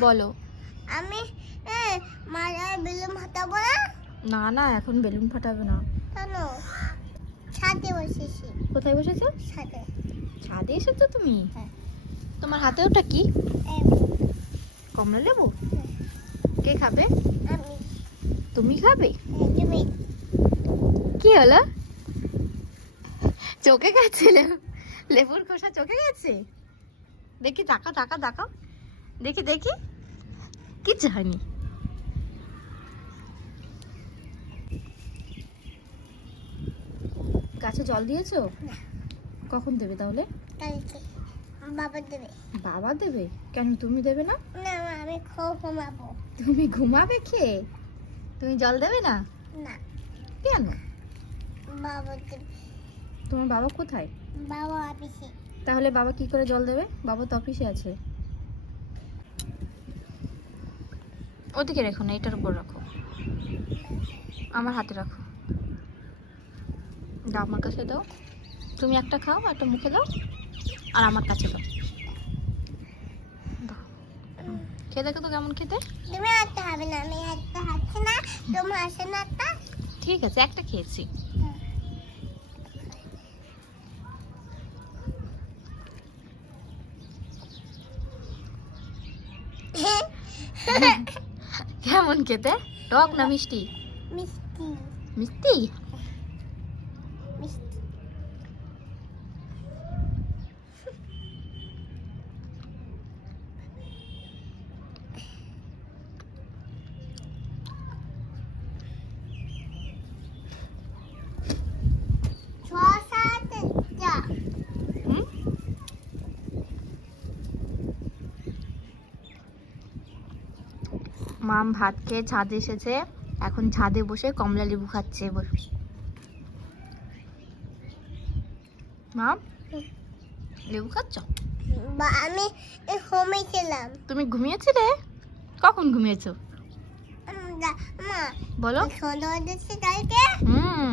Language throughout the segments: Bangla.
বলো। আমি মালার বেলুন ফাটাবো না। না না, এখন বেলুন ফাটাবে না। কেন? ছাদে বসেছি। কোথায় বসেছো? ছাদে। ছাদে এসেছো তুমি? হ্যাঁ। তোমার হাতে ওটা কি? এই, কমলা লেবু? হ্যাঁ। কে খাবে? আমি। তুমি খাবে? তুমি। কি হলো? চোখে গেছে লেবুর খোসা চোখে গেছে? দেখি তাকাও তাকাও তাকাও, দেখি দেখি, কিচ্ছু হয়নি। গাছে জল দিয়েছো? না। কখন দেবে তাহলে? কালকে বাবা দেবে। বাবা দেবে? কেন তুমি দেবে না? না, আমি ঘুমাবো। তুমি ঘুমাবে খেয়ে, তুমি জল দেবে না? না, কেন? বাবা দেবে। তোমার বাবা কোথায়? বাবা অফিসে। তাহলে বাবা কি করে জল দেবে? বাবা তো অফিসে আছে। ওদিকে রেখো না, এটার উপর রাখো, আমার হাতে রাখো। দাও, আমার কাছে দাও। তুমি একটা খাও, একটা মুখে দাও, আর আমার কাছে দাও। দাও। খেয়ে দেখো তো কেমন খেতে। তুমি একটা হবে না, আমি একটা হাতে না, তোমার আসে না একটা। ঠিক আছে, একটা খেয়েছি। কেমন খেতে? টক না মিষ্টি? মিষ্টি। মিষ্টি? মিষ্টি। হুম? মাম ভাত খেয়ে ছাদে এসেছে, এখন ছাদে বসে কমলা লেবু খাচ্ছে। মাম, লেবু খাচ্ছ? আমি ঘুমিয়েছিলাম। তুমি ঘুমিয়েছিলে? কখন ঘুমিয়েছো? মা বলো। সন্ধ্যা হয়েছে কালকে। হুম।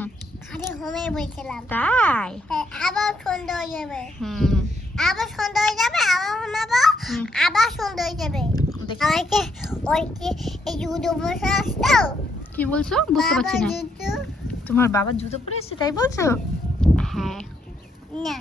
আরে ঘুমিয়ে বলছিলাম। তাই? আবার সন্ধ্যা হয়ে যাবে। হুম। আবার সন্ধ্যা হয়ে যাবে, আবার ঘুমাবো, হুম। আবার সন্ধ্যা হয়ে যাবে। দেখি। আমাকে ওইকে এই জুতো বসে আসতো। কি বলছো? বুঝতে বাবা পারছি না। জুতো। তোমার বাবা জুতো পরে এসেছে তাই বলছো? হ্যাঁ। না।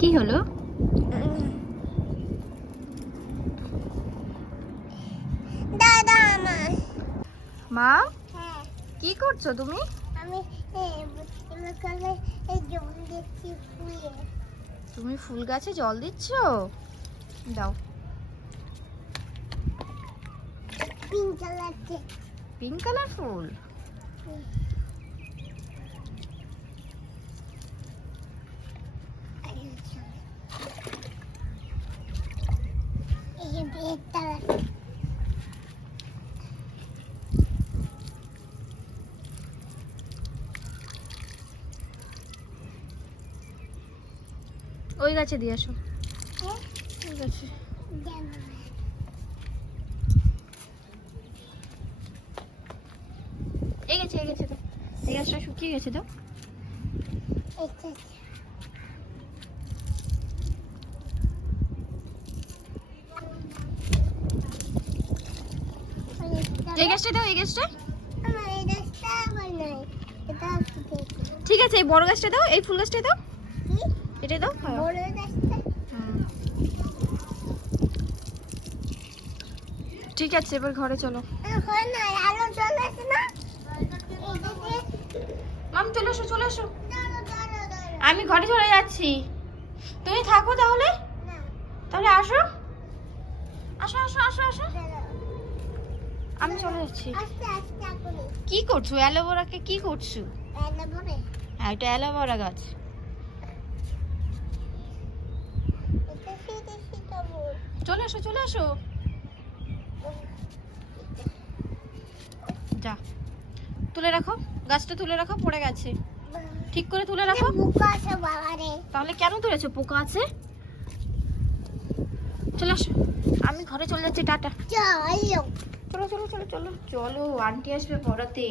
কি হলো? দাদা আমার। মা, হ্যাঁ, কি করছো তুমি? আমি সকালে এই জল দিচ্ছি ফুলে। তুমি ফুল গাছে জল দিচ্ছ? দাও। Pink colour. পিঙ্ক কালার ফুল? এই রেড কালার। ওই গাছে দিয়ে আসো। ওই গাছে। এই গেছে, এই গেছে তো। এই গাছটা শুকিয়ে গেছে তো। এই গাছটা দাও, এই গাছটা। আমার এই গাছটা আবার নাই, এটা শুকিয়ে গেছে। ঠিক আছে, এই বড় গাছটা দাও, এই ফুল গাছটা দাও, কি? এটা দাও। বড় গাছটা? হুম। ঠিক আছে, এবার ঘরে চলো। হয় না, আলো জ্বলেছে না। মাম চলে এসো, চলে এসো। আমি ঘরে চলে যাচ্ছি, তুমি থাকো তাহলে। তাহলে আসো, আসো আসো আসো আসো। আমি চলে যাচ্ছি। আস্তে আস্তে করে। কি করছো? অ্যালোভেরাকে কি করছো? এনে বলে হ্যাঁ, এটা অ্যালোভেরা গাছ। এটা শীতে শীতে বল। চলে এসো, চলে এসো। যা, তুলে রাখো, গাছটা তুলে রাখো, পড়ে গেছে। ঠিক করে তুলে রাখো। পোকা আছে বাবা রে। তাহলে কেন তুলেছো? পোকা আছে? চলে আসো, আমি ঘরে চলে যাচ্ছি, টাটা। চলো চলো চলো চলো চলো চলো, আন্টি আসবে পড়াতে।